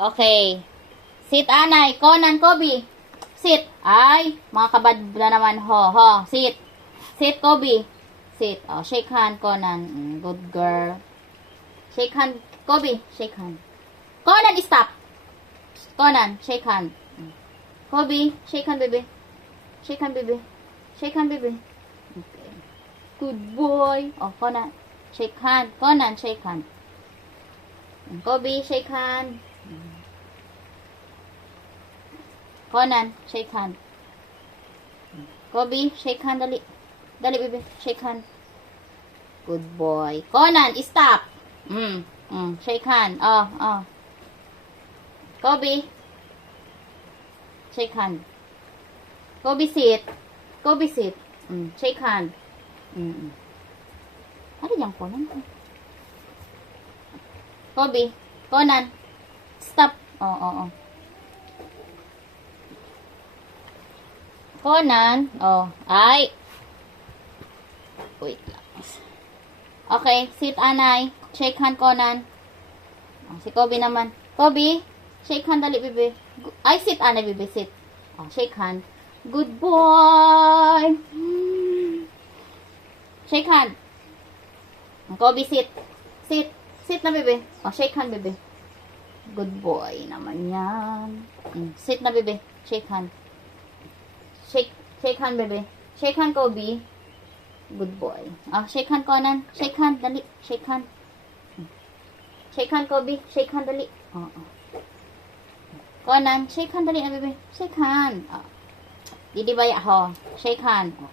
Okay. Sit, Anay. Conan, Kobe. Sit. Ay, mga kabad na naman. Ho. Sit. Sit, Kobe. Sit. Oh, shake hand, Conan. Good girl. Shake hand, Kobe. Shake hand. Conan, stop. Conan, shake hand. Kobe, shake hand, baby. Shake hand, baby. Shake hand, baby. Okay. Good boy. Oh, Conan. Shake hand. Conan, shake hand. Kobe, shake hand. Conan, shake hand. Kobe, shake hand, dali. Dali, baby. Shake hand. Good boy. Conan, stop. Shake hand. Oh. Kobe. Shake hand. Kobe, sit. Kobe, sit. Shake hand. Ano yung Conan? Kobe. Conan. Stop. Oh. Conan. Oh. Ay. Wait lang. Okay. Sit, Anay. Shake hand, Conan. Oh, si Kobe naman. Kobe. Shake hand, dali, bebe. Ay, sit, Anay, bebe. Sit. Oh, shake hand. Good boy. Shake hand. Kobe, sit. Sit. Sit na, bebe. Oh, shake hand, bebe. Good boy naman yan. Sit na, bebe. Shake hand. Shake hand, bebe. Shake hand, Kobe. Good boy. Oh, shake hand, Conan. Shake hand, dali. Shake hand. Shake hand, Kobe. Shake hand, dali. Oh. Conan, shake hand, dali na, bebe. Shake hand. Oh. Didi ba ya, ho? Shake hand. Oh.